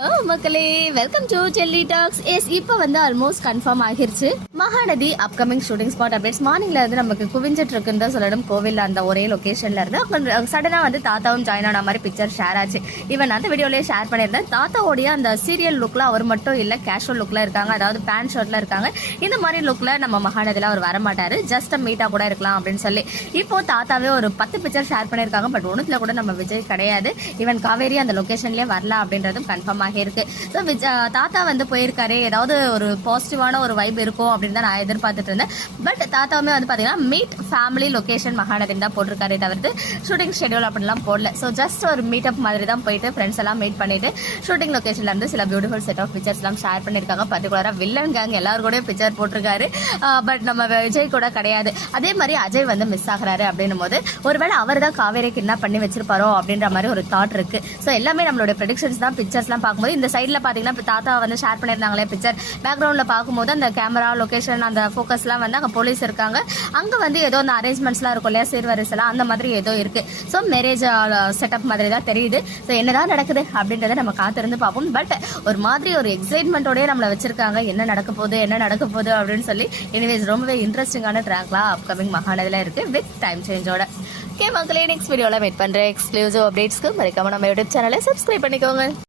Hello மக்களே welcome to Chelli talks yes இப்போ வந்து ஆல்மோஸ்ட் கன்ஃபார்ம் ஆகிருச்சு. Mahanadhi upcoming shooting spot updates மார்னிங்ல இருந்து நமக்கு குவிஞ்சிட்டு இருக்குன்னு தான் சொல்லணும். கோவில் அந்த ஒரே லொகேஷன்ல இருந்து சடனா வந்து தாத்தாவும் ஜாயின் ஆன மாதிரி பிக்சர் ஷேர் ஆச்சு. ஈவன் அந்த வீடியோலயே ஷேர் பண்ணியிருந்தேன். தாத்தாவோடைய அந்த சீரியல் லுக்ல அவர் மட்டும் இல்ல கேஷுவல் லுக்ல இருக்காங்க. அதாவது பேண்ட் ஷர்ட்ல இருக்காங்க. இந்த மாதிரி லுக்ல நம்ம மகாநதியில அவர் வர மாட்டாரு. ஜஸ்ட் மீட்டா கூட இருக்கலாம் அப்படின்னு சொல்லி. இப்போ தாத்தாவே ஒரு பத்து பிக்சர் ஷேர் பண்ணியிருக்காங்க. பட் ஒன்றுத்துல கூட நம்ம விஜய் கிடையாது. ஈவன் காவேரி அந்த லொகேஷன்லயே வரலாம் அப்படின்றதும் கன்ஃபார்ம் ஆகிருக்கு ஸோ தாத்தா வந்து போயிருக்காரு. ஏதாவது ஒரு பாசிட்டிவான ஒரு வைப் இருக்கும் அப்படின்னு தான் நான் எதிர்பார்த்துட்டு இருந்தேன். பட் தாத்தாவுமே வந்து பாத்தீங்கன்னா மீட் ஃபேமிலி லொகேஷன் மகாநகரின் தான் போட்டிருக்காரு தவிர்த்து ஷூட்டிங் ஷெடியூல் அப்படிலாம் போடல. ஸோ ஜஸ்ட் ஒரு மீட் அப் மாதிரி தான் போயிட்டு ஃப்ரெண்ட்ஸ் எல்லாம் மீட் பண்ணிட்டு ஷூட்டிங் லொக்கேஷன்ல இருந்து சில பியூட்டிஃபுல் செட் ஆஃப் பிக்சர்ஸ் எல்லாம் ஷேர் பண்ணியிருக்காங்க. பர்டிகுலராக வில்லன் கேங் எல்லாரும் கூட பிக்சர் போட்டிருக்காரு. Uh, பட் நம்ம விஜய் கூட கிடையாது. அதே மாதிரி அஜய் வந்து மிஸ் ஆகிறாரு அப்படின்னும் போது ஒருவேளை அவர் தான் காவேரிக்கு என்ன பண்ணி வச்சிருப்பாரோ அப்படின்ற மாதிரி ஒரு தாட் இருக்கு. ஸோ எல்லாமே நம்மளோட ப்ரெடிக்ஷன்ஸ் தான் பிக்சர்ஸ்லாம் பார்க்கும்போது இந்த சைடில் பார்த்தீங்கன்னா இப்போ தாத்தா வந்து ஷேர் பண்ணியிருந்தாங்களே பிக்சர் பேக்ரவுண்டில் பார்க்கும்போது அந்த கேமரா லொகேஷன் அந்த ஃபோக்கஸ்லாம் வந்து அங்கே போலீஸ் இருக்காங்க. அங்கே வந்து ஏதோ அந்த அரேஞ்ச்மெண்ட்ஸ்லாம் இருக்கும் இல்லையா? சீர்வரிசெல்லாம் அந்த மாதிரி ஏதோ இருக்கு. ஸோ மேரேஜ் செட்டப் மாதிரி தான் தெரியுது. ஸோ என்னதான் நடக்குது அப்படின்றத நம்ம காத்திருந்து பார்ப்போம். பட் ஒரு மாதிரி ஒரு எக்ஸைட்மெண்ட்டோடய நம்மளை வச்சிருக்காங்க. என்ன நடக்க போகுது என்ன நடக்க போகுது அப்படின்னு சொல்லி. எனிவேஸ் ரொம்பவே இன்ட்ரெஸ்டிங்கான ட்ராக்லாம் அப்கமிங் மகாநதியில் இருக்கு வித் டைம் சேஞ்சோட ஓகே மக்களே நெக்ஸ்ட் வீடியோவில் மீட் பண்ணுறேன் எக்ஸ்க்ளூசிவ் அப்டேட்ஸ்க்கு மறக்காம நம்ம யூடியூப் சேனலை சப்ஸ்கிரைப் பண்ணிக்கோங்க.